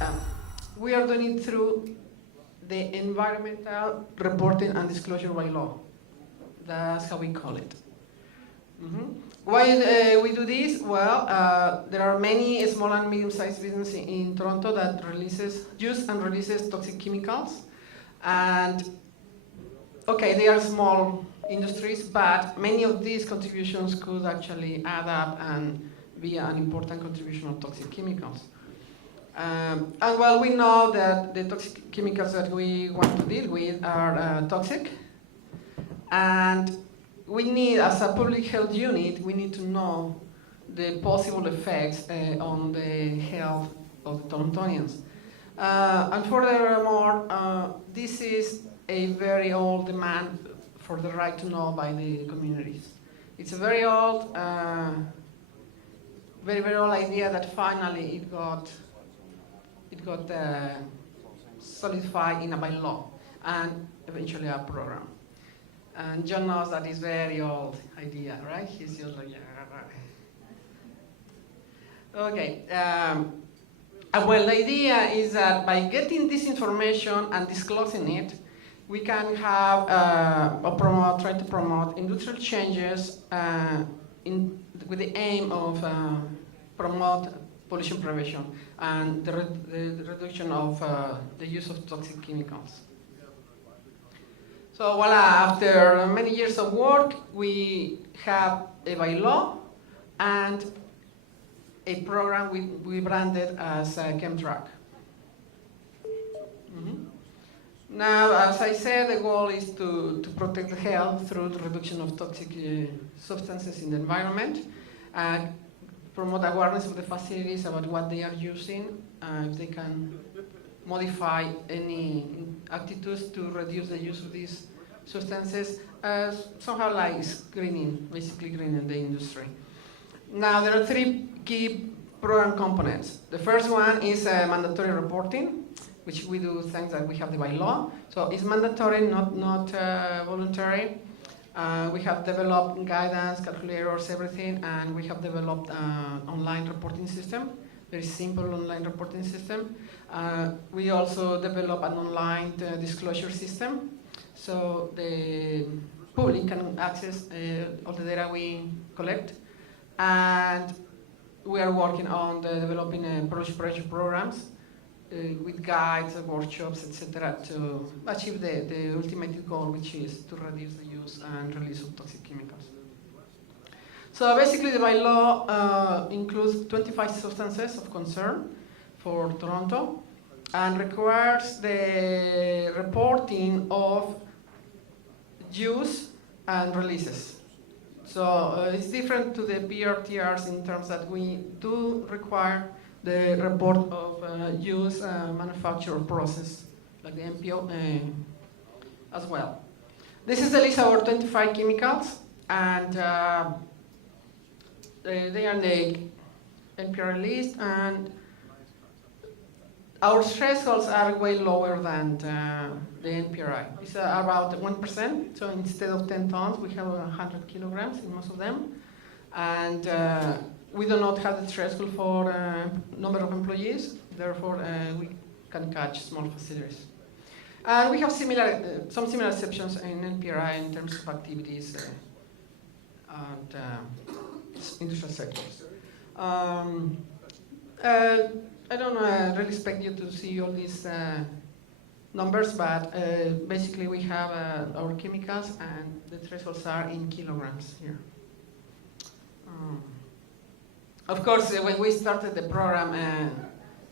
Um, we are doing it through the environmental reporting and disclosure by law. That's how we call it. Why we do this? Well, there are many small and medium-sized businesses in Toronto that use and releases toxic chemicals. And okay, they are small industries, but many of these contributions could actually add up and be an important contribution of toxic chemicals. And well, we know that the toxic chemicals that we want to deal with are toxic, and we need, as a public health unit, we need to know the possible effects on the health of the Torontonians. And furthermore, this is a very old demand for the right to know by the communities. It's a very old, very old idea that finally it got solidified in a bylaw and eventually a program. And John knows that is very old idea, right? He's just like, yeah, right. Okay. Well, the idea is that by getting this information and disclosing it, we can have try to promote industrial changes with the aim of promote pollution prevention and the reduction of the use of toxic chemicals. So voila, after many years of work, we have a bylaw and a program we branded as ChemTRAC. Now, as I said, the goal is to protect the health through the reduction of toxic substances in the environment, and promote awareness of the facilities about what they are using, if they can modify any attitudes to reduce the use of these substances, somehow like screening, basically greening the industry. Now, there are three key program components. The first one is mandatory reporting, which we do thanks that we have the bylaw. So it's mandatory, not voluntary. We have developed guidance, calculators, everything, and we have developed an online reporting system, very simple online reporting system. We also develop an online disclosure system, so the public can access all the data we collect. And we are working on developing pollution prevention programs with guides, workshops, etc., to achieve the ultimate goal, which is to reduce the use and release of toxic chemicals. So basically, the bylaw includes 25 substances of concern for Toronto and requires the reporting of use and releases. So it's different to the PRTRs in terms that we do require the report of use, manufacture, or process, like the MPO as well. This is the list of our 25 chemicals, and they are the NPR list, and our thresholds are way lower than the NPRI. It's about 1%, so instead of 10 tons, we have 100 kilograms in most of them. And we do not have the threshold for number of employees, therefore we can catch small facilities. And we have some similar exceptions in NPRI in terms of activities and industrial sectors. I don't really expect you to see all these numbers, but basically we have our chemicals, and the thresholds are in kilograms here. Of course, when we started the program,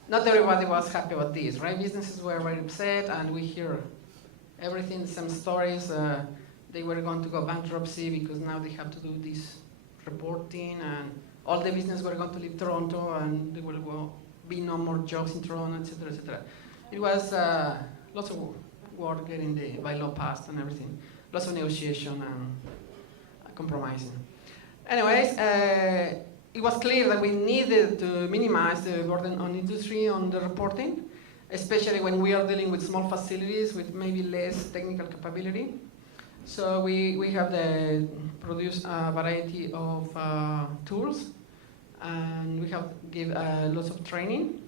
not everybody was happy about this, right? Businesses were very upset, and we hear everything, some stories. They were going to go bankruptcy because now they have to do this reporting, and all the business were going to leave Toronto, and there will be no more jobs in Toronto, etc., etc. It was lots of work getting the bylaw passed and everything, lots of negotiation and compromising. Anyways, it was clear that we needed to minimize the burden on industry on the reporting, especially when we are dealing with small facilities with maybe less technical capability. So we have produced a variety of tools, and we have give lots of training.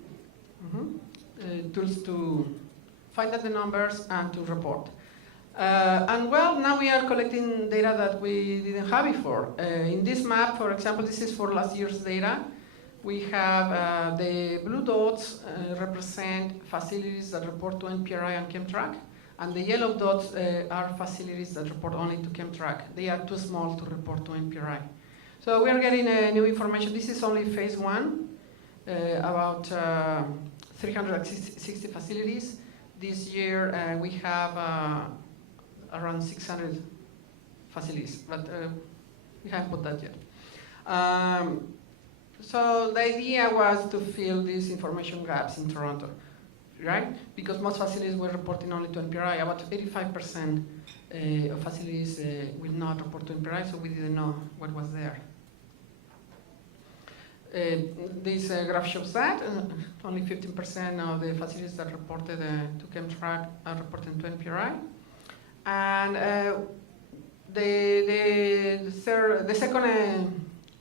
tools to find out the numbers and to report. And well, now we are collecting data that we didn't have before. In this map, for example, this is for last year's data. We have the blue dots represent facilities that report to NPRI and ChemTRAC, and the yellow dots are facilities that report only to ChemTRAC. They are too small to report to NPRI. So we are getting new information. This is only phase one, about 360 facilities. This year we have around 600 facilities, but we haven't put that yet. So the idea was to fill these information gaps in Toronto, right? Because most facilities were reporting only to NPRI. About 85% of facilities will not report to NPRI, so we didn't know what was there. This graph shows that only 15% of the facilities that reported to ChemTRAC are reporting to NPRI. And the second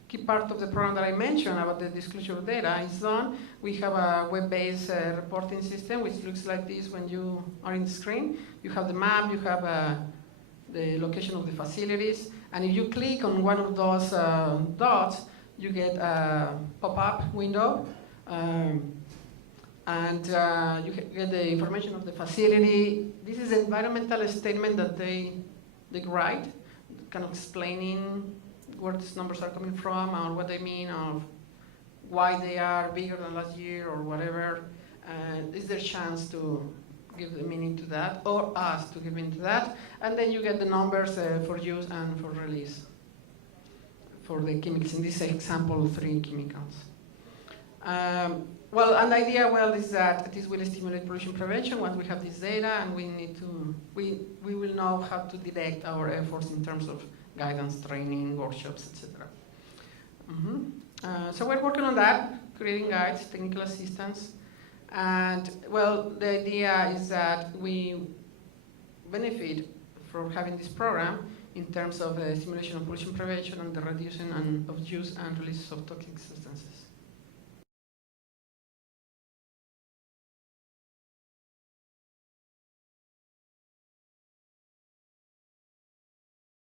key part of the program that I mentioned about the disclosure of data is done. We have a web-based reporting system which looks like this when you are in the screen. You have the map, you have the location of the facilities, and if you click on one of those dots, you get a pop-up window, and you get the information of the facility. This is an environmental statement that they write, kind of explaining where these numbers are coming from or what they mean, or why they are bigger than last year or whatever. Is there a chance to give the meaning to that, or us to give meaning to that? And then you get the numbers for use and for release for the chemicals. In this example, 3 chemicals. Well, and the idea, is that this will stimulate pollution prevention once we have this data, and we will know how to direct our efforts in terms of guidance, training, workshops, etc. So we're working on that, creating guides, technical assistance, and well, the idea is that we benefit from having this program in terms of stimulation of pollution prevention and the reducing of use and release of toxic substances.